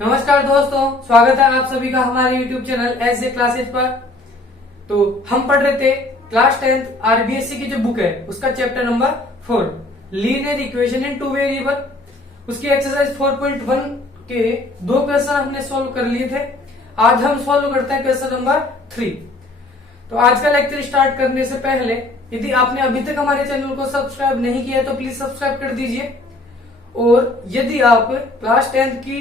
नमस्कार दोस्तों, स्वागत है आप सभी का हमारे YouTube चैनल ऐसे क्लासेज पर। तो हम पढ़ रहे थे क्लास 10th आरबीएससी की जो बुक है उसका chapter number 4 linear equation in two variable. उसकी एक्सरसाइज 4.1 के दो क्वेश्चन हमने सॉल्व कर लिए थे। आज हम सॉल्व करते हैं क्वेश्चन नंबर 3। तो आज का लेक्चर स्टार्ट करने से पहले यदि आपने अभी तक हमारे चैनल को सब्सक्राइब नहीं किया है तो प्लीज सब्सक्राइब कर दीजिए। और यदि आप क्लास 10th की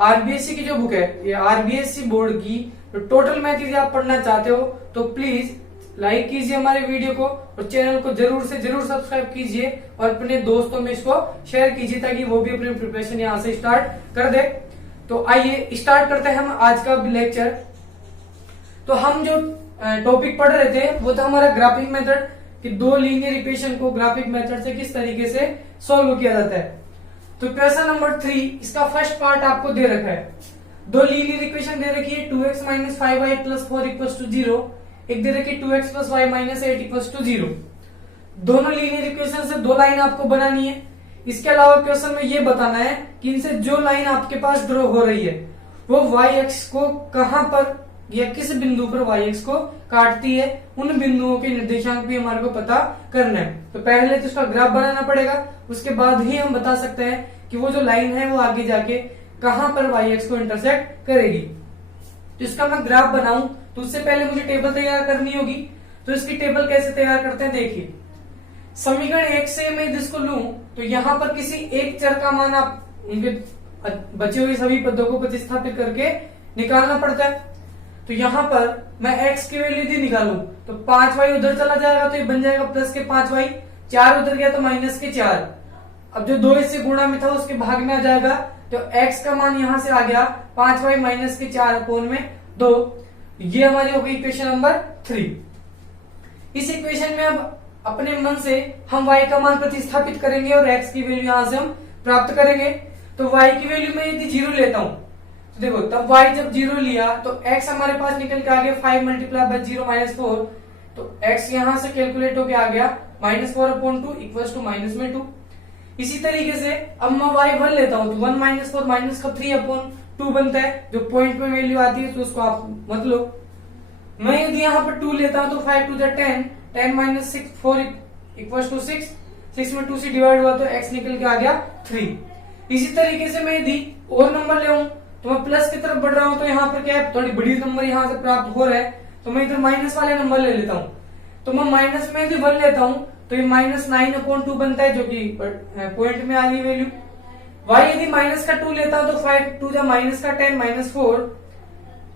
आरबीएससी की जो बुक है ये आरबीएससी बोर्ड की टोटल मैथ यदि आप पढ़ना चाहते हो तो प्लीज लाइक कीजिए हमारे वीडियो को और चैनल को जरूर से जरूर सब्सक्राइब कीजिए और अपने दोस्तों में इसको शेयर कीजिए ताकि वो भी अपनी प्रिपरेशन यहाँ से स्टार्ट कर दे। तो आइए स्टार्ट करते हैं हम आज का लेक्चर। तो हम जो टॉपिक पढ़ रहे थे वो था हमारा ग्राफिक मेथड कि दो लीनियर इक्वेशन को ग्राफिक मेथड से किस तरीके से सॉल्व किया जाता है। तो क्वेश्चन नंबर 3 इसका फर्स्ट पार्ट आपको दे रखा है। दो लीनियर इक्वेशन दे रखी है 2x minus 5y plus 4 equals to 0, एक दे रखी 2x plus y minus 8 equals to 0। दोनों लीनियर इक्वेशन से दो लाइन आपको बनानी है। इसके अलावा क्वेश्चन में ये बताना है कि इनसे जो लाइन आपके पास ड्रॉ हो रही है वो y एक्स को कहां पर या किस बिंदु पर y एक्स को काटती है, उन बिंदुओं के निर्देशांक भी हमारे को पता करना है। तो पहले तो इसका ग्राफ बनाना पड़ेगा, उसके बाद ही हम बता सकते हैं कि वो जो लाइन है वो आगे जाके कहां पर y एक्स को इंटरसेक्ट करेगी। तो इसका मैं ग्राफ बनाऊं तो उससे पहले मुझे टेबल तैयार करनी होगी। तो इसकी टेबल कैसे तैयार करते हैं देखिए। समीकरण 1 से मैं यदि इसको लूं तो यहां पर किसी एक चर का मान आप उनके बचे हुए सभी पदों को प्रतिस्थापित करके निकालना पड़ता है। तो यहां पर मैं x की वैल्यू यदि निकालूं तो 5y उधर चला जाएगा तो ये बन जाएगा प्लस के 5y, 4 उधर गया तो माइनस के 4। अब जो 2 इससे गुणा में था उसके भाग में आ जाएगा तो x का मान यहां से आ गया 5y माइनस के 4 अपोन में 2। ये हमारी हो गई इक्वेशन नंबर 3। इस इक्वेशन में अब अपने मन से हम y का मान प्रतिस्थापित करेंगे और x की वैल्यू यहां से हम प्राप्त करेंगे। तो y की वैल्यू में यदि 0 लेता हूं तो देखो तब y जब 0 लिया तो x हमारे पास निकल के आ गया 5 मल्टीप्लाई बाय 0 माइनस 4। तो x यहां से कैलकुलेट होके आ गया minus 4 upon 2 equals to minus में 2। इसी तरीके से अब मैं y1 लेता हूं तो 1 माइनस 4 माइनस का 3 अपॉन 2 बनता है। जो पॉइंट में वैल्यू आती है तो उसको आप मत लो। मैं यदि यहाँ पर 2 लेता हूं तो 5 to the 10, 10 minus 6 4 equals to 6, 6 में 2 से डिवाइड हुआ तो x निकल के आ गया 3। इसी तरीके से मैं यदि और नंबर ले तो मैं प्लस की तरफ बढ़ रहा हूं तो यहाँ पर क्या है थोड़ी बड़ी नंबर यहाँ से प्राप्त हो रहा है तो मैं इधर माइनस वाले नंबर ले लेता हूँ। तो मैं माइनस में यदि 1 लेता हूँ तो ये माइनस 9 अपॉन 2 बनता है जो कि पॉइंट में आ रही वैल्यू। y यदि माइनस का 2 लेता हूँ तो 5 टू द माइनस का 10 माइनस 4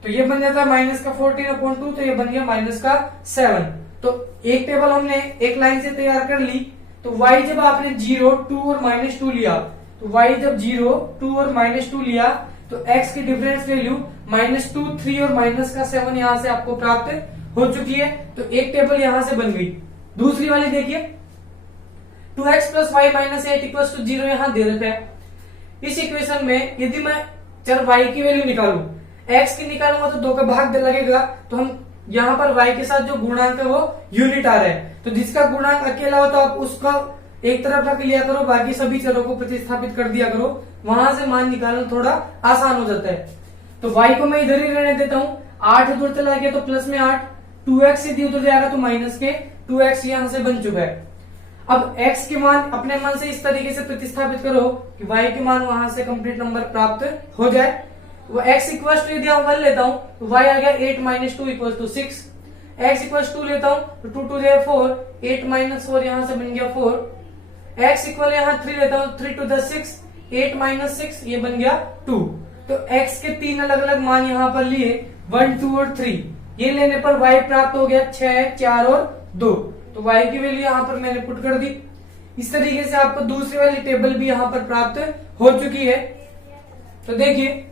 तो ये बन जाता है माइनस का 14 अपॉन 2 तो ये बन गया माइनस का 7। तो एक टेबल हमने एक लाइन से तैयार कर ली। तो y जब आपने 0 2 और माइनस 2 लिया तो y जब 0 2 और माइनस 2 लिया तो x की डिफरेंस वैल्यू माइनस 2 3 और माइनस का 7 यहाँ से आपको प्राप्त हो चुकी है। तो एक टेबल यहाँ से बन गई। दूसरी वाली देखिए 2x plus y minus 8 equals to 0 यहाँ दे रखा है। इस इक्वेशन में यदि मैं चर y की वैल्यू निकालूं, x की निकालूंगा तो 2 का भाग लगेगा तो हम यहाँ पर y के साथ जो गुणांक है वो यूनिट आ रहा है। तो जिसका गुणांक अकेला हो तो आप उसका एक तरफ रख लिया करो, बाकी सभी चरों को प्रतिस्थापित कर दिया करो, वहां से मान निकालना थोड़ा आसान हो जाता है। तो y को मैं इधर ही रहने देता हूँ। 8 उधर चला गया तो प्लस में 8, 2x यदि उधर जाएगा तो माइनस के 2x यहां से बन चुका है। अब x के मान अपने मन से इस तरीके से प्रतिस्थापित करो कि y के मान वहां से कंप्लीट नंबर प्राप्त हो जाए। वो x इक्वल टू यदि हम 1 लेता हूं तो y आ गया 8 माइनस 2 इक्वल टू 6। x इक्वल 2 लेता हूं तो 2 टू 4, 8 माइनस 4 यहां से बन गया 4। x इक्वल यहाँ 3 लेता हूं 3 टू द 6, 8 माइनस 6 ये बन गया 2। तो x के 3 अलग अलग मान यहाँ पर लिए 1 2 और 3। ये लेने पर y प्राप्त हो गया 6 4 और 2। तो y की वैल्यू यहाँ पर मैंने पुट कर दी। इस तरीके से आपको दूसरी वाली टेबल भी यहाँ पर प्राप्त हो चुकी है। तो देखिए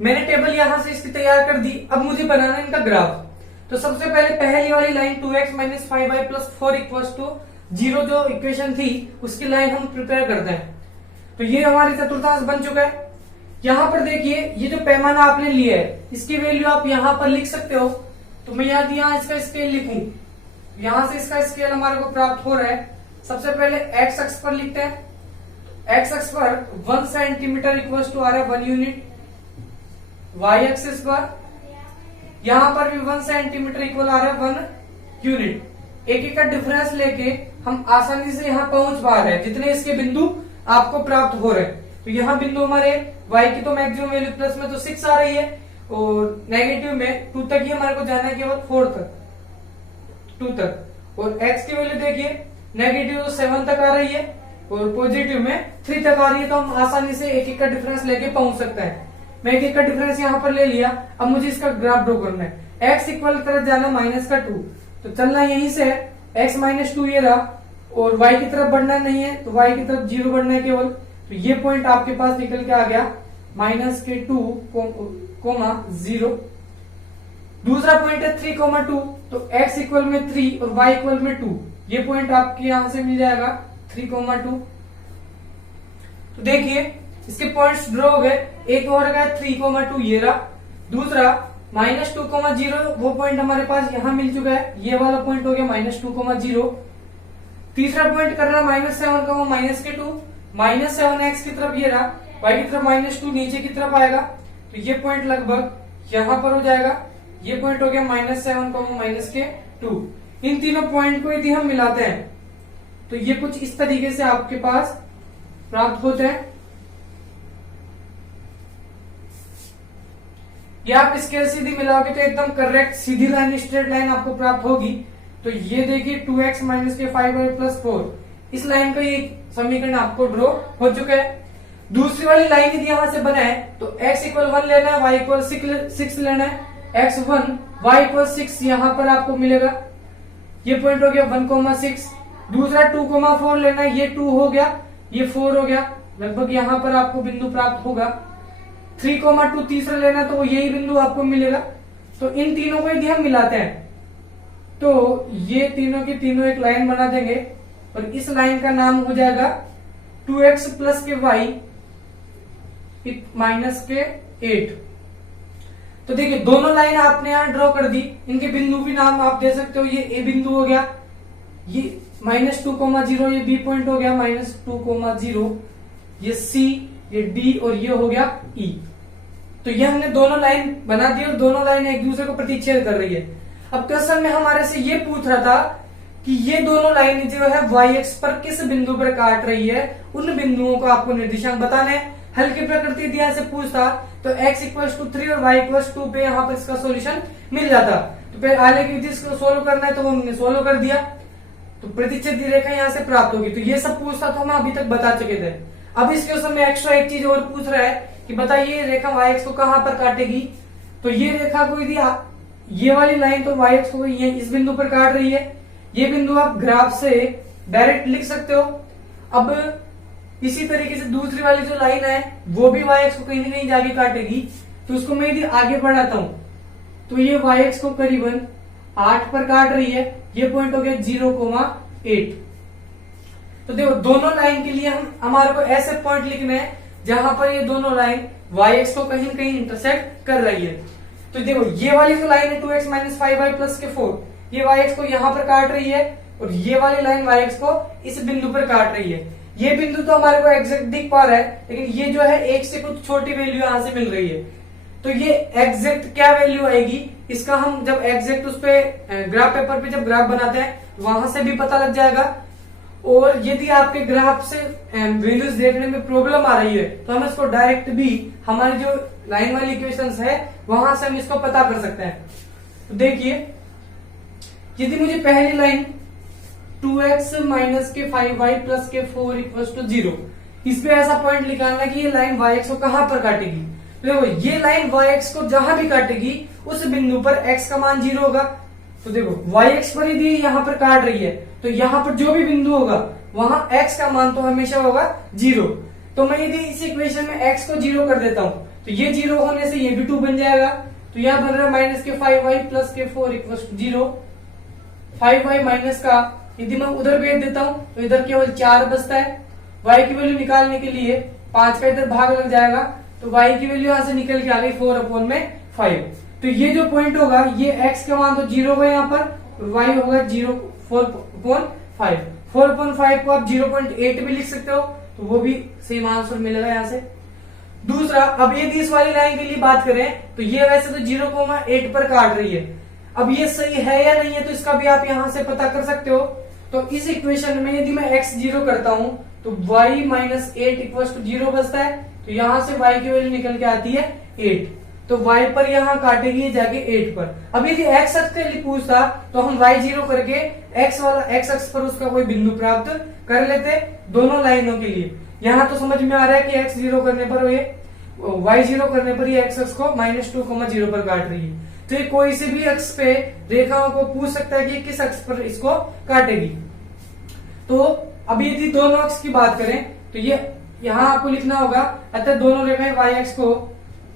मैंने टेबल यहाँ से इसकी तैयार कर दी। अब मुझे बनाना है इनका ग्राफ। तो सबसे पहले पहली वाली line 2x minus 5y plus 4 equals to 0 जो इक्वेशन थी उसकी लाइन हम प्रिपेयर करते हैं। तो ये हमारी चतुर्थांश बन चुका है। यहाँ पर देखिए ये जो पैमाना आपने लिया है इसकी वैल्यू आप यहाँ पर लिख सकते हो। तो मैं यहाँ इसका स्केल लिखूं, यहाँ से इसका स्केल हमारे को प्राप्त हो रहा है। सबसे पहले x अक्ष पर लिखते हैं। x अक्ष पर 1 सेंटीमीटर इक्वल टू आ रहा है 1 यूनिट। वाई एक्सिस पर यहां पर भी 1 सेंटीमीटर इक्वल आ रहा है 1 यूनिट। एक का डिफरेंस लेके हम आसानी से यहां पहुंच पा रहे हैं जितने इसके बिंदु आपको प्राप्त हो रहे हैं। तो यहाँ बिंदु हमारे y की तो मैक्सिमम वैल्यू प्लस में तो 6 आ रही है और नेगेटिव में 2 तक ही हमारे को जाना है, केवल 4 तक 2 तक। और x की वैल्यू देखिए नेगेटिव तो 7 तक आ रही है और पॉजिटिव में 3 तक आ रही है। तो हम आसानी से एक का डिफरेंस लेके पहुंच सकते हैं। मैं एक का डिफरेंस यहाँ पर ले लिया। अब मुझे इसका ग्राफ ड्रॉ करना है। x इक्वल तरफ जाना -2, तो चलना यहीं से है। x -2 ये रहा और y की तरफ बढ़ना नहीं है, तो y की तरफ 0 बढ़ना है केवल। तो ये पॉइंट आपके पास निकल के आ गया -2, 0। दूसरा पॉइंट है 3,2, तो x इक्वल में 3 और y इक्वल में 2। ये पॉइंट आपके यहां से मिल जाएगा 3,2। तो देखिए इसके पॉइंट्स ड्रॉ हो गए। एक और है 3,2 ये रहा। दूसरा -2,0 वो पॉइंट हमारे पास यहां मिल चुका है। ये वाला पॉइंट हो गया -2,0। तीसरा पॉइंट करना -7, -2 -7x की तरफ ये रहा। y की तरफ -2 नीचे की तरफ आएगा, तो ये पॉइंट लगभग यहां पर हो जाएगा। ये पॉइंट हो गया -7, -2। इन तीनों पॉइंट को यदि हम मिलाते हैं तो ये कुछ इस तरीके से आपके पास प्राप्त होते हैं। ये आप इसके सीधी मिलाओगे तो एकदम करेक्ट सीधी लाइन, स्ट्रेट लाइन आपको प्राप्त होगी। तो ये देखिए 2x - 5y + 4, इस लाइन का ये समीकरण आपको ड्रॉ हो चुका है। दूसरी वाली लाइन यदि यहां से बना है तो x = 1 लेना है, y = 6 लेना है। x1 y = 6 यहां पर आपको मिलेगा। ये पॉइंट हो गया 1,6। दूसरा 2,4 लेना है, ये 2 हो गया, ये 4 हो गया। लगभग यहां पर आपको बिंदु प्राप्त होगा। 3,2 तीसरा लेना तो यही बिंदु आपको मिलेगा। तो इन तीनों को यदि हम मिलाते हैं तो ये तीनों की तीनों एक लाइन बना देंगे और इस लाइन का नाम हो जाएगा 2x + y -8। तो देखिए दोनों लाइन आपने यहां ड्रॉ कर दी। इनके बिंदु भी नाम आप दे सकते हो। ये ए बिंदु हो गया, ये -2,0, ये बी पॉइंट हो गया -2,0, ये सी, ये डी और ये हो गया ई। तो ये हमने दोनों लाइन बना दी और दोनों लाइन एक दूसरे को प्रतिच्छेद कर रही है। अब क्वेश्चन में हमारे से ये पूछ रहा था कि ये दोनों लाइन जो है y अक्ष पर किस बिंदु पर काट रही है, उन बिंदुओं को आपको निर्देशांक बताना है। हल की प्रकृति दिया से पूछता तो x = 3 और y = 2 पे यहाँ पर इसका सॉल्यूशन मिल जाता। तो फिर आगे की विधि इसको सोल्व करना है तो वो हमने सोल्व कर दिया, तो प्रतिच्छेद रेखा यहाँ से प्राप्त होगी। तो ये सब पूछता तो हम अभी तक बता चुके थे। अब इस क्वेश्चन में एक्स्ट्रा एक चीज और पूछ रहा है कि बताइए रेखा y अक्ष को कहां पर काटेगी। तो ये रेखा को यदि ये वाली लाइन तो y अक्ष को ये इस बिंदु पर काट रही है। ये बिंदु आप ग्राफ से डायरेक्ट लिख सकते हो। अब इसी तरीके से दूसरी वाली जो लाइन है वो भी y अक्ष को कहीं ना कहीं जाके काटेगी। तो उसको मैं यदि आगे बढ़ाता हूं तो ये y अक्ष को करीबन 8 पर काट रही है। ये पॉइंट हो गया 0,8। तो देखो दोनों लाइन के लिए हमारे को ऐसे पॉइंट लिखने हैं जहां पर ये दोनों लाइन y अक्ष को कहीं कहीं इंटरसेक्ट कर रही है। तो देखो ये वाली जो लाइन है 2x - 5y + 4, ये y अक्ष को यहां पर काट रही है और ये वाली लाइन y अक्ष को इस बिंदु पर काट रही है। ये बिंदु तो हमारे को एग्जैक्ट दिख पा रहा है, लेकिन ये जो है एक से कुछ छोटी वैल्यू यहां से मिल रही है। तो ये एग्जैक्ट क्या वैल्यू आएगी इसका हम जब एग्जैक्ट उस पे ग्राफ पेपर पे जब ग्राफ बनाते हैं वहां से भी पता लग जाएगा। और यदि आपके ग्राफ से वैल्यूज देखने में प्रॉब्लम आ रही है तो हम इसको डायरेक्ट भी हमारी जो लाइन वाली इक्वेशंस है वहां से हम इसको पता कर सकते हैं। तो देखिए यदि मुझे पहली लाइन 2x - 5y + 4 = 0, इस पे ऐसा पॉइंट निकालना कि ये लाइन y अक्ष को कहां पर काटेगी। तो देखो ये लाइन y अक्ष को जहां भी काटेगी उस बिंदु पर x का मान 0 होगा। तो देखो y अक्ष पर यदि यहाँ पर काट रही है तो यहाँ पर जो भी बिंदु होगा वहां x का मान तो हमेशा होगा 0। तो मैं यदि इस इक्वेशन में x को 0 कर देता हूं तो ये 0 होने से ये भी 2 बन जाएगा। तो यहाँ बन रहा है -5y + 4 = 0। 5y माइनस का यदि मैं उधर भेज देता हूं तो इधर केवल 4 बचता है। y की वैल्यू निकालने के लिए 5 का इधर भाग लग जाएगा, तो y की वैल्यू यहां से निकल के आ गई 4/5। तो ये जो पॉइंट होगा ये x का मान तो 0 होगा यहाँ पर, y होगा 4/5। 4/5 को आप 0.8 भी लिख सकते हो, तो वो भी सेम आंसर मिलेगा यहाँ से। दूसरा दूसरा, अब यदि इस वाली लाइन के लिए बात करें तो ये वैसे तो 0,8 पर काट रही है। अब ये सही है या नहीं है तो इसका भी आप यहां से पता कर सकते हो। तो इस इक्वेशन में यदि मैं x 0 करता हूं तो y माइनस 8 इक्वल टू 0 बचता है। तो यहां से y की वैल्यू निकल के आती है 8। तो y पर यहां काटेगी जाके 8 पर। अब यदि x अक्ष के लिए पूछता तो हम y 0 करके x अक्ष पर उसका कोई बिंदु प्राप्त कर लेते दोनों लाइनों के लिए। यहां तो समझ में आ रहा है कि x 0 करने पर ये y 0 करने पर ये x अक्ष को -2,0 पर काट रही है। तो ये कोई से भी अक्ष पे रेखाओं को पूछ सकता है कि किस अक्ष पर इसको काटेगी। तो अब यदि दोनों अक्ष की बात करें तो ये यहां आपको लिखना होगा, अतः दोनों रेखाएं y अक्ष को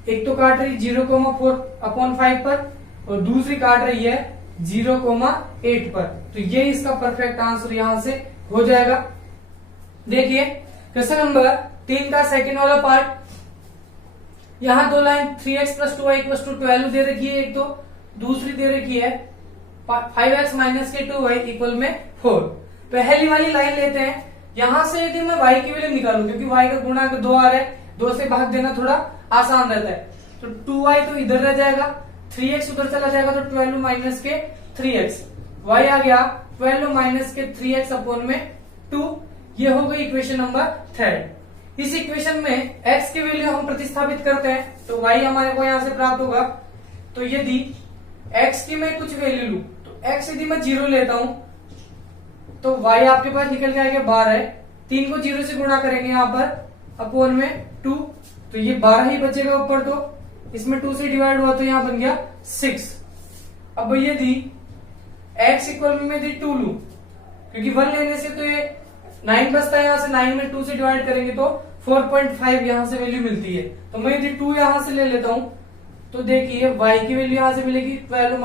एक तो काट रही 0,4/5 पर और दूसरी काट रही है 0,8 पर। तो ये इसका परफेक्ट आंसर यहां से हो जाएगा। देखिए क्वेश्चन नंबर 3 का सेकंड वाला पार्ट, यहां दो लाइन 3x + 2y = 12 दे रखी है एक तो, दूसरी दे रखी है 5x - 2y = 4। पहली वाली लाइन लेते हैं। यहां से यदि मैं y की वैल्यू निकालूं, क्योंकि y का गुणांक 2 आ रहा है, 2 से भाग देना थोड़ा आसान रहता है, तो 2y तो इधर रह जाएगा, 3x उधर चला जाएगा, तो 12 - 3x, y आ गया 12 - 3x/2। ये हो गई इक्वेशन नंबर 3। इस इक्वेशन में x की वैल्यू हम प्रतिस्थापित करते हैं तो y हमारे को यहां से प्राप्त होगा। तो यदि x की मैं कुछ वैल्यू लूं तो x यदि मैं 0 लेता हूं तो y आपके पास निकल के आएगा 12। 3 को 0 से गुणा करेंगे यहाँ पर अपॉन में 2, तो ये 12 ही बचेगा ऊपर, तो इसमें 2 से डिवाइड हुआ तो यहाँ बन गया 6। अब यदि x इक्वल में यदि 2 लूं, क्योंकि 1 लेने से तो ये 9 बचता है, यहाँ से 9 में 2 से डिवाइड करेंगे तो 4.5 यहाँ से वैल्यू मिलती है। तो मैं यदि 2 यहाँ से ले लेता हूं तो देखिए y की वैल्यू यहाँ से मिलेगी 12 -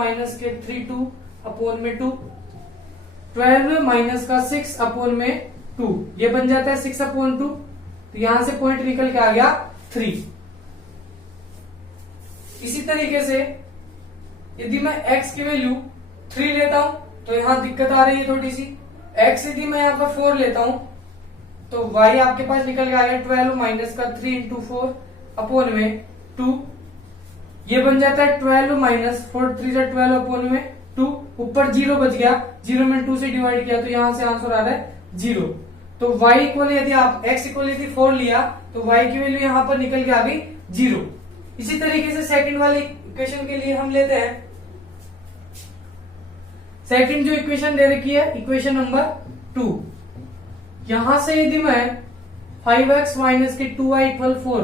3/2/2, 12 - 6/2, ये बन जाता है 6/2। तो यहां से पॉइंट निकल के आ गया 3। इसी तरीके से यदि मैं x की वैल्यू 3 लेता हूं तो यहां दिक्कत आ रही है थोड़ी सी। x यदि मैं यहाँ पर 4 लेता हूं तो y आपके पास निकल के आ गया 12 - 3 × 4/2, ये बन जाता है 12 - 4 3 = 12/2। ऊपर 0 बच गया, 0 में 2 से डिवाइड किया तो यहां से आंसर आ रहा है 0। तो y इक्वल यदि आप x इक्वल यदि 4 लिया तो y की वैल्यू यहां पर निकल के आ गई 0। इसी तरीके से सेकंड वाली इक्वेशन के लिए हम लेते हैं। सेकंड जो इक्वेशन दे रखी है इक्वेशन नंबर 2, यहां से यदि मैं 5x - 2y = 4,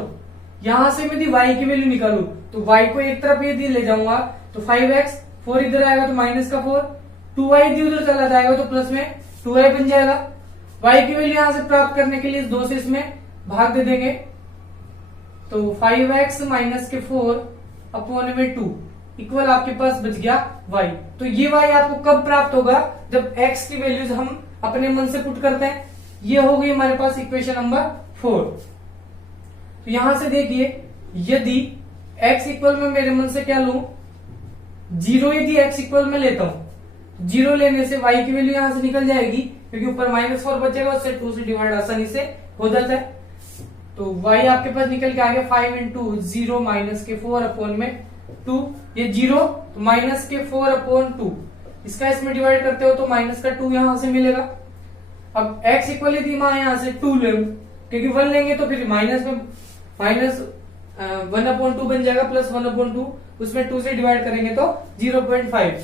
यहां से यदि y की वैल्यू निकालू तो y को एक तरफ यदि ले जाऊंगा तो 5x, 4 इधर आएगा तो -4, 2y यदि उधर चला जाएगा तो प्लस में 2y बन जाएगा। y की वैल्यू यहां से प्राप्त करने के लिए इस 2 से इसमें भाग दे देंगे, तो 5x - 4/2 इक्वल आपके पास बच गया y। तो ये y आपको कब प्राप्त होगा, जब x की वैल्यूज हम अपने मन से पुट करते हैं। ये हो गई हमारे पास इक्वेशन नंबर 4। तो यहां से देखिए यदि x इक्वल में मेरे मन से क्या लूं, 0 यदि x इक्वल में लेता हूं, 0 लेने से y की वैल्यू यहां से निकल जाएगी, क्योंकि ऊपर -4 बचेगा, उससे 2 से डिवाइड आसानी से हो जाता है। तो y आपके पास निकल के आ गया 5 × 0 - 4/2, ये 0 तो -4/2, इसका इसमें डिवाइड करते हो तो -2 यहां से मिलेगा। अब x इक्वल यदि मैं यहां से 2 ले, क्योंकि 1 लेंगे तो फिर माइनस में -1/2 बन जाएगा, +1/2, उसमें 2 से डिवाइड करेंगे तो 0.5।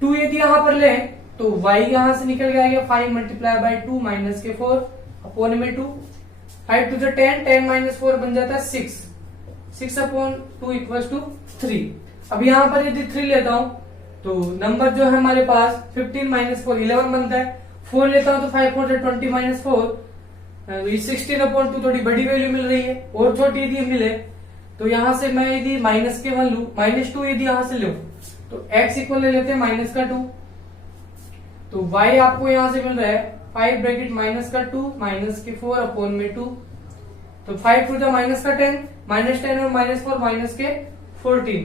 2 यदि यहां पर ले तो y यहां से निकल गया 5 × 2 - 4/2, 5 × 2 = 10, 10 - 4 बन जाता है 6, 6/2 = 3। अब यहां पर यदि 3 लेता हूं तो नंबर जो है हमारे पास 15 - 4 11 बनता है। 4 लेता हूं तो 5 × 4 = 20 - 4, 16/2 थोड़ी बड़ी वैल्यू मिल रही है, और छोटी यदि मिले तो यहां से मैं यदि -1 लू, -2 यदि यहां से लू तो x इक्वल ले लेते हैं -2, तो y आपको यहां से मिल रहा है 5 ब्रैकेट -2 - 4/2, तो 5 × 2 = -10, -10 और -4 -14,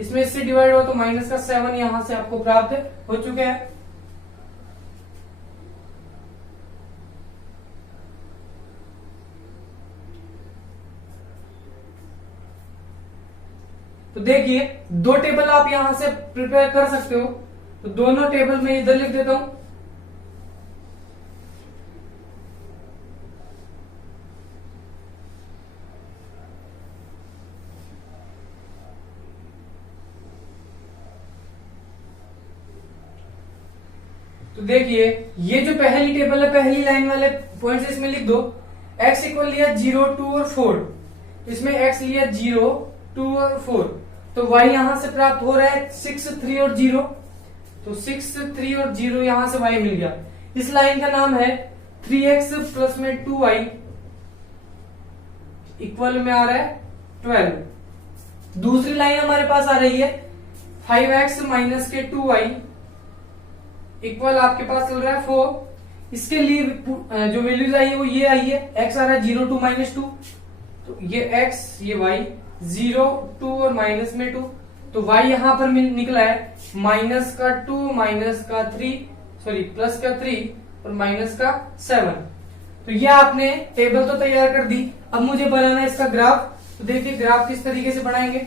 इसमें इससे डिवाइड हो तो -7 यहां से आपको प्राप्त हो चुके हैं। तो देखिए दो टेबल आप यहां से प्रिपेयर कर सकते हो, तो दोनों टेबल में इधर लिख देता हूं। तो देखिए ये जो पहली टेबल है, पहली लाइन वाले पॉइंट्स इसमें लिख दो। x इक्वल लिया 0, 2 और 4, इसमें x लिया 0, 2 और 4, तो y यहां से प्राप्त हो रहा है 6, 3 और 0, तो 6, 3 और 0 यहां से y मिल गया। इस लाइन का नाम है 3x प्लस में 2y इक्वल में आ रहा है 12। दूसरी लाइन हमारे पास आ रही है 5x माइनस के 2y इक्वल आपके पास चल रहा है 4। इसके लिए जो वैल्यूज आई है वो ये आई है, x आ रहा है 0, 2, -2, तो ये x ये y 0, 2 और माइनस में 2, तो y यहां पर निकला है माइनस का 2, माइनस का 3, सॉरी प्लस का 3 और माइनस का 7। तो ये आपने टेबल तो तैयार कर दी, अब मुझे बनाना है इसका ग्राफ। तो देखिए ग्राफ किस तरीके से बनाएंगे।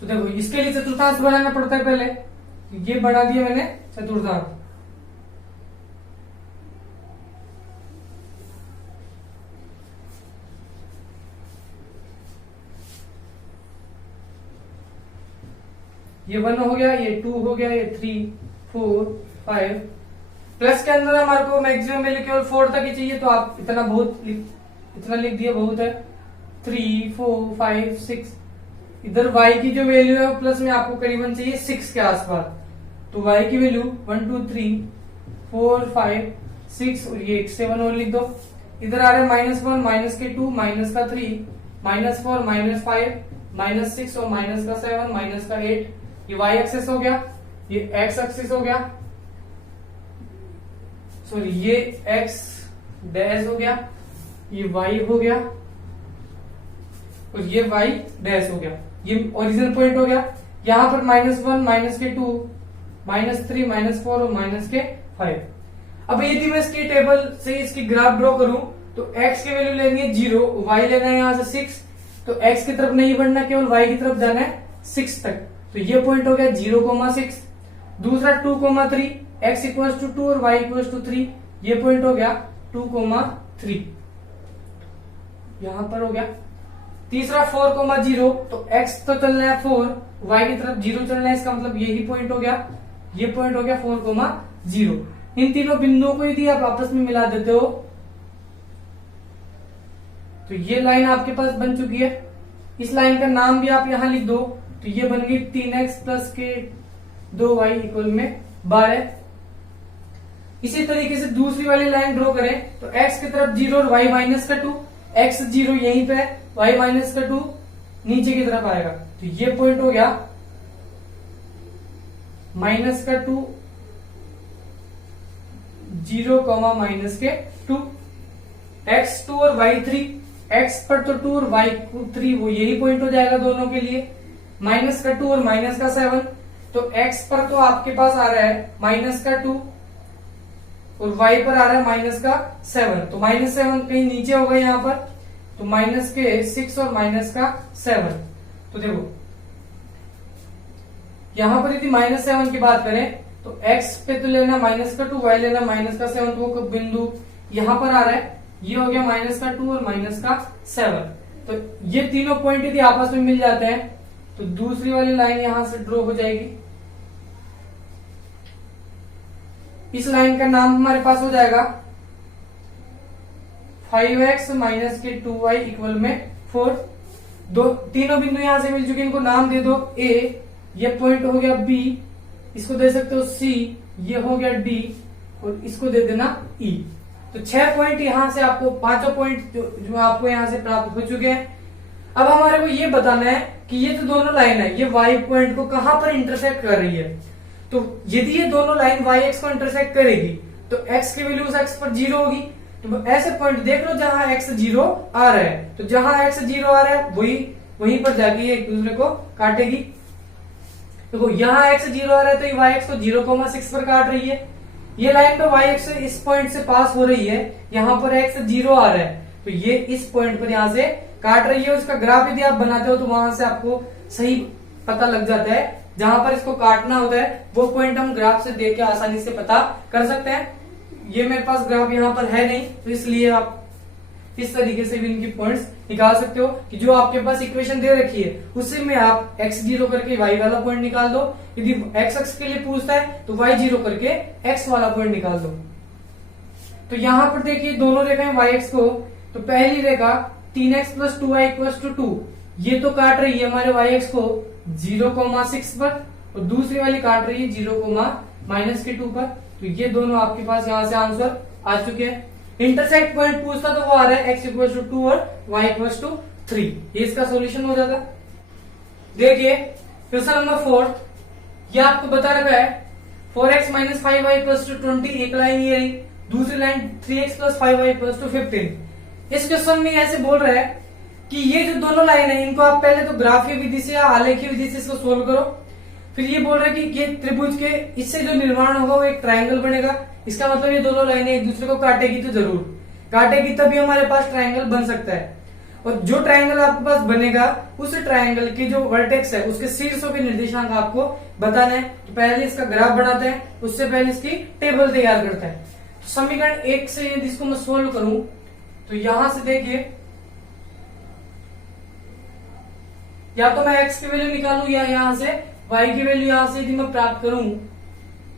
तो देखो इसके लिए चतुर्थांश बनाना पड़ता है पहले, ये बना दिया मैंने चतुर्थांश। ये 1 हो गया, ये 2 हो गया, ये 3, 4, 5। प्लस के अंदर हमारे को मैक्सिमम वैल्यू केवल 4 तक ही चाहिए, तो आप इतना लिख दिया बहुत है। 3, 4, 5, 6। इधर y की जो वैल्यू है प्लस में आपको करीबन चाहिए 6 के आसपास, तो y की वैल्यू 1, 2, 3, 4, 5, 6 और ये 7 और लिख दो। इधर आ रहा है -1, माइनस के 2, माइनस का 3, -4, -5, -6 और माइनस का 7, माइनस का 8। ये y एक्सेस हो गया, ये x एक्सेस हो गया, सॉरी ये x डैश हो गया, ये y हो गया और ये y डैश हो गया। ये ओरिजिनल पॉइंट हो गया। यहां पर -1, माइनस के 2, -3, -4 और माइनस के 5। अब यदि मैं इसकी टेबल से इसकी ग्राफ ड्रॉ करूं तो x की वैल्यू लेनी है 0, y लेना है यहां से 6, तो x की तरफ नहीं बढ़ना, केवल y की तरफ जाना है 6 तक। तो ये पॉइंट हो गया 0,6। दूसरा 2,3, x इक्वल्स टू 2 और y इक्वल्स टू 3, ये पॉइंट हो गया 2,3, यहां पर हो गया। तीसरा 4,0, तो x तो चलना है 4, y की तरफ 0 चलना है, इसका मतलब यही पॉइंट हो गया, ये पॉइंट हो गया 4,0। इन तीनों बिंदुओं को यदि आप आपस में मिला देते हो तो ये लाइन आपके पास बन चुकी है। इस लाइन का नाम भी आप यहां लिख दो, तो ये बन गई 3x प्लस के 2y इक्वल में 12। इसी तरीके से दूसरी वाली लाइन ड्रॉ करें तो x की तरफ 0 और y माइनस का 2, x 0 यहीं पे, y माइनस का 2 नीचे की तरफ आएगा, तो ये पॉइंट हो गया माइनस का 2, 0, माइनस के 2, x 2 और y 3, x पर तो 2 और y 3, वो यही पॉइंट हो जाएगा दोनों के लिए। माइनस का 2 और माइनस का 7, तो x पर तो आपके पास आ रहा है माइनस का 2 और y पर आ रहा है माइनस का 7, तो -7 कहीं नीचे होगा यहां पर, तो माइनस के 6 और माइनस का 7। तो देखो यहां पर यदि -7 की बात करें तो x पे तो लेना माइनस का 2, y लेना माइनस का 7, तो वो बिंदु यहां पर आ रहा है, ये हो गया माइनस का 2 और माइनस का 7। तो ये तीनों पॉइंट यदि आपस में मिल जाते हैं तो दूसरी वाली लाइन यहां से ड्रॉ हो जाएगी। इस लाइन का नाम हमारे पास हो जाएगा 5x माइनस के 2y इक्वल में 4। तीनों बिंदु यहां से मिल चुके, इनको नाम दे दो A, ये पॉइंट हो गया B, इसको दे सकते हो C, ये हो गया D और इसको दे देना E। तो 6 पॉइंट यहां से आपको, पांचों पॉइंट जो आपको यहां से प्राप्त हो चुके हैं। अब हमारे को ये बताना है कि ये जो दोनों लाइन है ये y पॉइंट को कहां पर इंटरसेक्ट कर रही है। तो यदि ये दोनों लाइन y x को इंटरसेक्ट करेगी तो x की वैल्यू उस x पर 0 होगी। तो ऐसे पॉइंट देख लो जहां x 0 आ रहा है, तो जहां x 0 आ रहा है वहीं पर जाके ये एक दूसरे को काटेगी। देखो यहाँ x 0 आ रहा है तो ये y x को 0,6 पर काट रही है। ये लाइन पे y x इस पॉइंट से पास हो रही है, यहाँ पर x 0 आ रहा है तो ये इस पॉइंट पर यहाँ से काट रही है। उसका ग्राफ यदि आप बनाते हो तो वहां से आपको सही पता लग जाता है, जहां पर इसको काटना होता है वो पॉइंट हम ग्राफ से देख के आसानी से पता कर सकते हैं। ये मेरे पास ग्राफ यहाँ पर है नहीं तो इसलिए आप इस तरीके से भी इनकी पॉइंट्स निकाल सकते हो कि जो आपके पास इक्वेशन दे रखी है उससे में आप x 0 करके y वाला पॉइंट निकाल दो। यदि x अक्ष के लिए पूछता है तो y 0 करके x वाला पॉइंट निकाल दो। तो यहाँ पर देखिए दोनों रेखाएं y x को, तो पहली रेखा 3x + 2y = 2 ये तो काट रही है हमारे y x को 0,6 पर और दूसरी वाली काट रही है 0,-2 पर। तो ये दोनों आपके पास यहाँ से आंसर आ चुके हैं। इंटरसेक्ट पॉइंट पूछता तो वो आ रहा है x = 2 और y = 3, ये इसका सॉल्यूशन हो जाता। देखिए क्वेश्चन नंबर 4, ये आपको बता रखा है 4x - 5y + 20, एक लाइन ये रही, दूसरी लाइन 3x + 5y = 15। इस क्वेश्चन में ऐसे बोल रहा है कि ये जो दोनों लाइन है इनको आप पहले तो ग्राफीय विधि से या आलेखीय विधि से इसको सोल्व करो। फिर ये बोल रहा है कि ये त्रिभुज के इससे जो निर्माण होगा वो एक ट्रायंगल बनेगा। इसका मतलब ये दोनों लाइनें एक दूसरे को काटेगी तो जरूर काटेगी, तभी हमारे पास ट्रायंगल बन सकता है। और जो ट्रायंगल आपके पास बनेगा उस ट्रायंगल की जो वर्टेक्स है उसके शीर्षों के निर्देशांक आपको बताना है। तो पहले इसका ग्राफ बनाते हैं, उससे पहले इसकी टेबल तैयार करते हैं। तो समीकरण 1 से यदि इसको मैं सोल्व करूं तो यहां से देखिए या तो मैं x की वैल्यू निकालू या यहां से y की वैल्यू यहां से यदि मैं प्राप्त करूं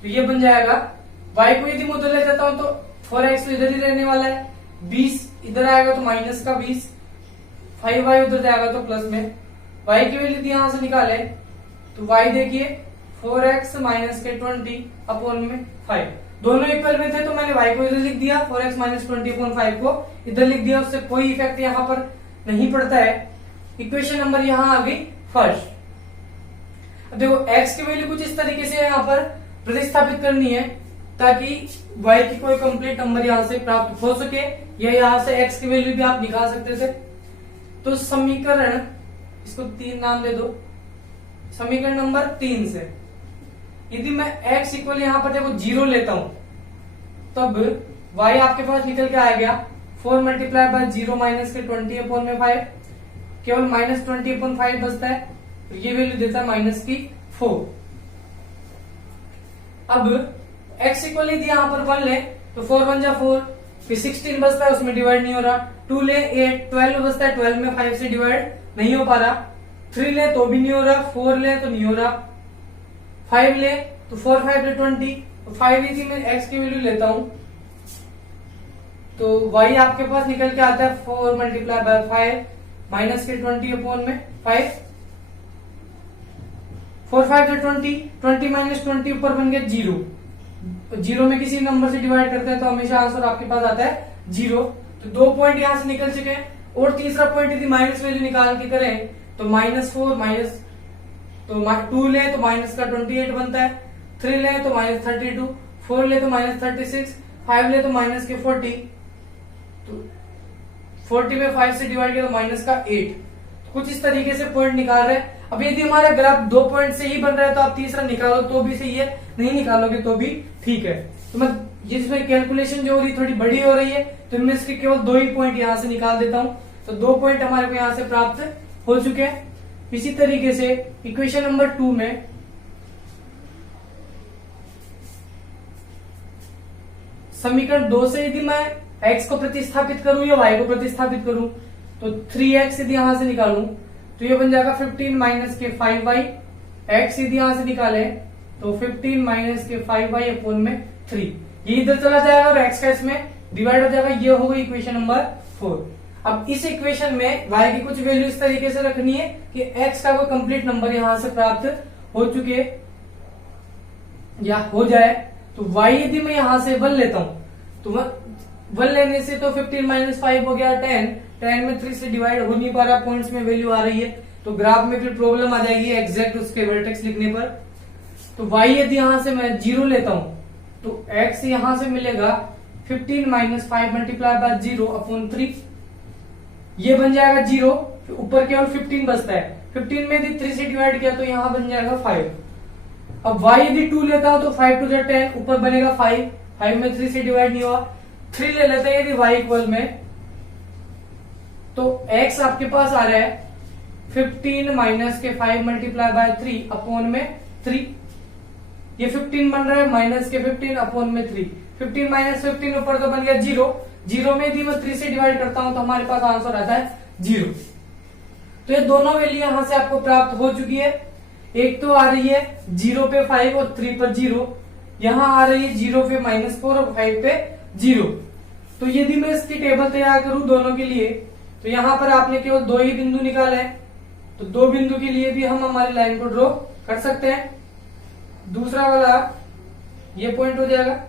तो ये बन जाएगा। y को यदि मैं उधर ले जाता हूं तो 4x तो इधर ही रहने वाला है, 20 इधर आएगा तो -20, 5y उधर जाएगा तो प्लस में। y की वैल्यू यदि यहां से निकाले तो y देखिए 4x - 20/5, दोनों इक्वल में थे तो मैंने y को इधर लिख दिया, 4x - 20/5 को इधर लिख दिया, उससे कोई इफेक्ट यहाँ पर नहीं पड़ता है। इक्वेशन नंबर यहाँ आ गई फर्स्ट। अब देखो x की वैल्यू कुछ इस तरीके से यहाँ पर प्रतिस्थापित करनी है ताकि y की कोई कंप्लीट नंबर यहाँ से प्राप्त हो सके, या यहाँ से x की वैल्यू भी आप निकाल सकते थे। तो समीकरण, इसको 3 नाम दे दो, समीकरण नंबर 3 से यदि मैं x इक्वल यहाँ पर देखो 0 लेता हूं तब y आपके पास निकल के आ गया 4 × 0 -20/5, केवल -20/5 बचता है, तो ये वैल्यू देता है -4। अब x इक्वल यदि यहाँ पर 1 ले तो 4 × 1 = 4, फिर 16 बचता है उसमें डिवाइड नहीं हो रहा, 2 ले 8, 12 बचता है, 12 में 5 से डिवाइड नहीं हो पा रहा, 3 ले तो भी नहीं हो रहा, 4 ले तो नहीं हो रहा, 5 ले तो 4 5 ले 20, तो 5 यदि मैं x की वैल्यू लेता हूं तो y आपके पास निकल के आता है 4 × 5 -20/5, 4 5 = 20, 20 - 20 ऊपर बन गया 0, 0 में किसी नंबर से डिवाइड करते हैं तो हमेशा आंसर आपके पास आता है 0। तो 2 पॉइंट यहां से निकल चुके हैं। और तीसरा पॉइंट यदि माइनस वैल्यू निकाल के करें तो -4 तो 2 ले तो -28 बनता है, 3 ले तो -32, 4 ले तो -36, 5 ले तो -40, तो 40 में 5 से डिवाइड किया तो -8। कुछ इस तरीके से पॉइंट निकाल रहे हैं। अब यदि हमारा ग्राफ 2 पॉइंट से ही बन रहा है तो आप तीसरा निकालो तो भी सही है, नहीं निकालोगे तो भी ठीक है। तो मैं जिसमें कैलकुलेशन जो हो रही थोड़ी बड़ी हो रही है तो मैं इसके केवल 2 ही पॉइंट यहां से निकाल देता हूं, तो 2 पॉइंट हमारे को यहां से प्राप्त हो चुके हैं। इसी तरीके से इक्वेशन नंबर 2 में समीकरण 2 से यदि मैं x को प्रतिस्थापित करूं या y को प्रतिस्थापित करूं तो 3x यदि यहां से निकालूं तो ये बन जाएगा 15 - 5y, x यदि यहां से निकाले तो 15 - 5y/3, ये इधर चला जाएगा और x का इसमें डिवाइड हो जाएगा। ये हो गई इक्वेशन नंबर 4। अब इस इक्वेशन में y की कुछ वैल्यू इस तरीके से रखनी है कि x का कोई कंप्लीट नंबर यहां से प्राप्त हो चुके या हो जाए। तो y यदि मैं यहां से 1 लेता हूं तो 1 लेने से तो 15 - 5 हो गया 10, 10 में 3 से डिवाइड हो नहीं पा रहा, पॉइंट्स में वैल्यू आ रही है तो ग्राफ में फिर प्रॉब्लम आ जाएगी एग्जैक्ट उसके वर्टेक्स लिखने पर। तो y यदि यहां से मैं 0 लेता हूं तो x यहां से मिलेगा 15 - 5 × 0/3, ये बन जाएगा 0, ऊपर केवल 15 बचता है, 15 में यदि 3 से डिवाइड किया तो यहां बन जाएगा 5, अब y यदि 2 लेता हूं तो 5 टू 10, ऊपर बनेगा 5, 5 में 3 से डिवाइड नहीं हुआ। 3 ले लेते हैं यदि y इक्वल में, तो x आपके पास आ रहा है 15 माइनस के 5 मल्टीप्लाई बाय 3 अपॉन में 3। ये 15 बन रहा है माइनस के 15 अपॉन में 3। 15 माइनस 15 ऊपर तो बन गया 0। 0 में यदि मैं 3 से डिवाइड करता हूं तो हमारे पास आंसर आता है 0। तो ये दोनों वैल्यू यहां से आपको प्राप्त हो चुकी है। एक तो आ रही है 0 पे 5 और 3 पर 0, यहां आ रही है 0 पे -4 और 5 पे 0। तो यदि मैं इसकी टेबल तैयार करूं दोनों के लिए, तो यहां पर आपने केवल 2 ही बिंदु निकाले हैं, तो 2 बिंदु के लिए भी हम हमारी लाइन को ड्रॉ कर सकते हैं। दूसरा वाला ये पॉइंट हो जाएगा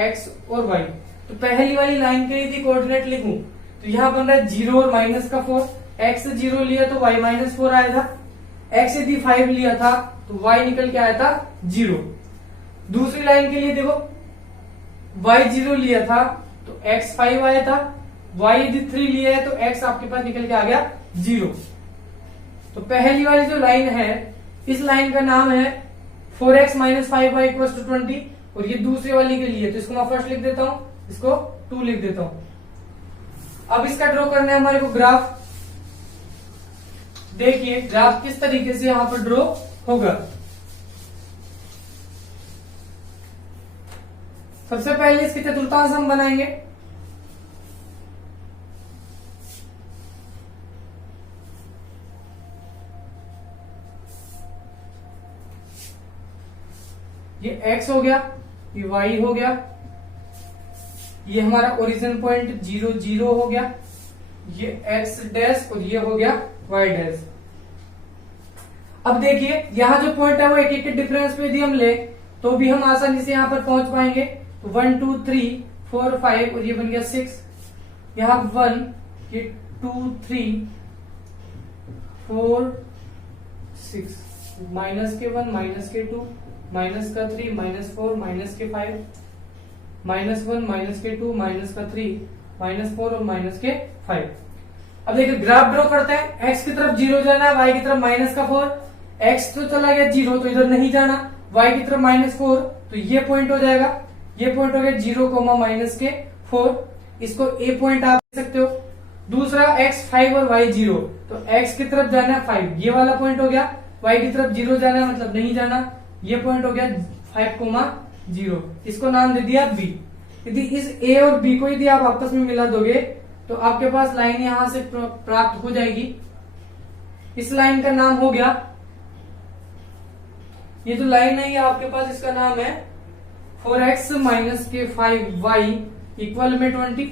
x और y। तो पहली वाली लाइन के लिए यदि कोऑर्डिनेट लिखूं तो यहां बन रहा है 0 और माइनस का 4। x 0 लिया तो y -4 आया था, x यदि 5 लिया था तो y निकल के आया था 0। दूसरी लाइन के लिए देखो, y 0 लिया था तो x 5 आया था, y यदि 3 लिया है तो x आपके पास निकल के आ गया 0। तो पहली वाली जो लाइन है, इस लाइन का नाम है 4x - 5y = 20, और ये दूसरी वाली के लिए, तो इसको मैं फर्स्ट लिख देता हूं, इसको 2 लिख देता हूं। अब इसका ड्रॉ करना है हमारे को ग्राफ। देखिए ग्राफ किस तरीके से यहां पर ड्रॉ होगा। सबसे पहले इसके चतुर्थांश हम बनाएंगे। ये x हो गया, ये y हो गया, ये हमारा ओरिजिन पॉइंट 0 0 हो गया, ये x डैश और ये हो गया y डैश। अब देखिए यहां जो पॉइंट है वो एक एक डिफरेंस पे यदि हम ले तो भी हम आसानी से यहां पर पहुंच पाएंगे। तो 1 2 3 4 5 और ये बन गया 6, यहां 1, ये 2 3 4 6, माइनस के 1 माइनस के 2 माइनस का 3 -4 माइनस के 5 -1 माइनस के 2 माइनस का 3 -4 और माइनस के 5। अब देखिए ग्राफ ड्रॉ करते हैं। x की तरफ 0 जाना है, y की तरफ -4। x तो चला गया 0 तो इधर नहीं जाना, y की तरफ -4 तो ये पॉइंट हो जाएगा, ये पॉइंट हो गया 0, -4। इसको a पॉइंट आप दे सकते हो। दूसरा x 5 और y 0, तो x की तरफ जाना है 5, ये वाला पॉइंट हो गया। y की तरफ 0 जाना है मतलब नहीं जाना, ये पॉइंट हो गया 5, 0। इसको नाम दे दिया b। यदि इस a और b को यदि आप आपस में मिला दोगे तो आपके पास लाइन यहां से प्राप्त हो जाएगी। इस लाइन का नाम हो गया, ये जो लाइन है ये आपके पास, इसका नाम है 4x - 5y = 20।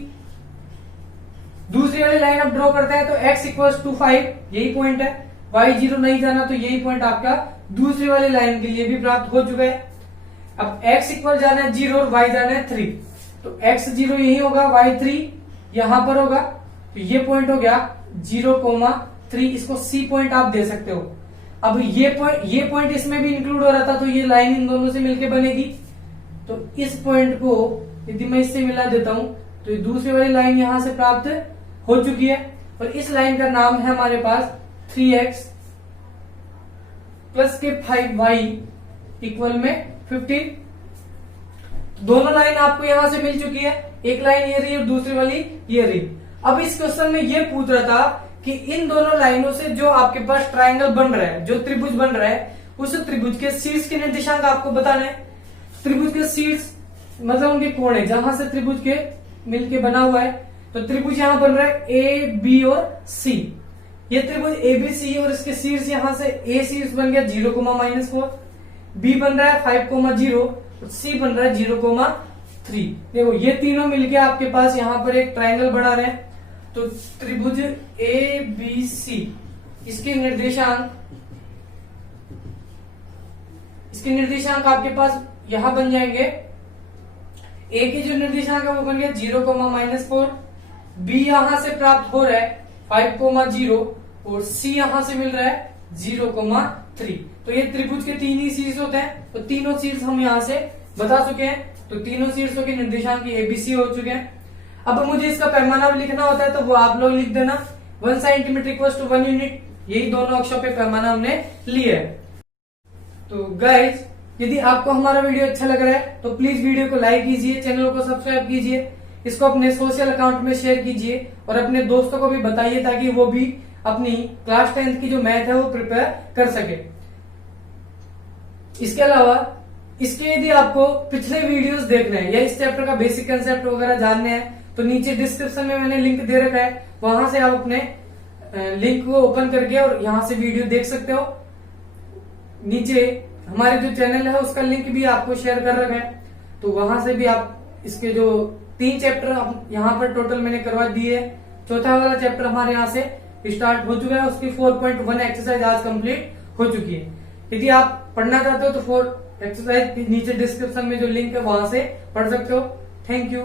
दूसरी वाली लाइन अब ड्रॉ करते हैं। तो x = 5, यही पॉइंट है। y 0 नहीं जाना तो यही पॉइंट आपका दूसरी वाली लाइन के लिए भी प्राप्त हो चुका है। अब x इक्वल जाना है 0 और y जाना है 3, तो x 0 यही होगा, y 3 यहां पर होगा, तो ये पॉइंट हो गया 0,3। इसको c पॉइंट आप दे सकते हो। अब ये पॉइंट इसमें भी इंक्लूड हो रहा था, तो ये लाइन इन दोनों से मिलकर बनेगी। तो इस पॉइंट को यदि मैं इससे मिला देता हूं तो ये दूसरी वाली लाइन यहां से प्राप्त हो चुकी है, और इस लाइन का नाम है हमारे पास 3x + 5y = 15। दोनों लाइन आपको यहां से मिल चुकी है, एक लाइन ये रही और दूसरी वाली ये रही। अब इस क्वेश्चन में ये पूछ रहा था कि इन दोनों लाइनों से जो आपके पास ट्रायंगल बन रहा है, जो त्रिभुज बन रहा है, उस त्रिभुज के शीर्ष के निर्देशांक आपको बताना है। त्रिभुज के शीर्ष मतलब उनके कोण है जहां से त्रिभुज के मिलके बना हुआ है। तो त्रिभुज यहां बन रहा है ए बी और सी। ये त्रिभुज एबीसी और इसके शीर्ष यहां से ए शीर्ष बन गया 0, -4, बी बन रहा है 5,0 और सी बन रहा है 0,3। देखो ये तीनों मिलके आपके पास यहां पर एक ट्रायंगल बना रहे हैं। तो त्रिभुज ए बी सी, इसके निर्देशांक आपके पास यहां बन जाएंगे। ए के जो निर्देशांक है वो बन गया 0, -4, बी यहां से प्राप्त हो रहा है 5,0 और सी यहां से मिल रहा है 0,3। तो ये त्रिभुज के 3 ही शीर्ष होते हैं, तो तीनों शीर्ष हम यहां से बता चुके हैं। तो तीनों शीर्षों के निर्देशांक एबीसी हो चुके हैं। अब मुझे इसका पैमाना भी लिखना होता है, तो वो आप लोग लिख देना 1 सेंटीमीटर = 1 यूनिट। यही दोनों अक्षों पे पैमाना हमने लिए है। तो गाइज, यदि आपको हमारा वीडियो अच्छा लग रहा है तो प्लीज वीडियो को लाइक कीजिए, चैनल को सब्सक्राइब कीजिए, इसको अपने सोशल अकाउंट में शेयर कीजिए और अपने दोस्तों को भी बताइए ताकि वो भी अपनी क्लास 10th की जो मैथ है वो प्रिपेयर कर सके। इसके अलावा इसके यदि आपको पिछले वीडियोस देखने हैं या इस चैप्टर का बेसिक कंसेप्ट वगैरह जानने हैं तो नीचे डिस्क्रिप्शन में मैंने लिंक दे रखा है, वहां से आप अपने लिंक को ओपन करके और यहां से वीडियो देख सकते हो। नीचे हमारे जो चैनल है उसका लिंक भी आपको शेयर कर रखा है, तो वहां से भी आप इसके जो 3 चैप्टर यहाँ पर टोटल मैंने करवा दिए है। चौथा वाला चैप्टर हमारे यहाँ से स्टार्ट हो चुका है, उसकी 4.1 एक्सरसाइज आज कंप्लीट हो चुकी है। यदि आप पढ़ना चाहते हो तो 4 एक्सरसाइज नीचे डिस्क्रिप्शन में जो लिंक है वहां से पढ़ सकते हो। Thank you.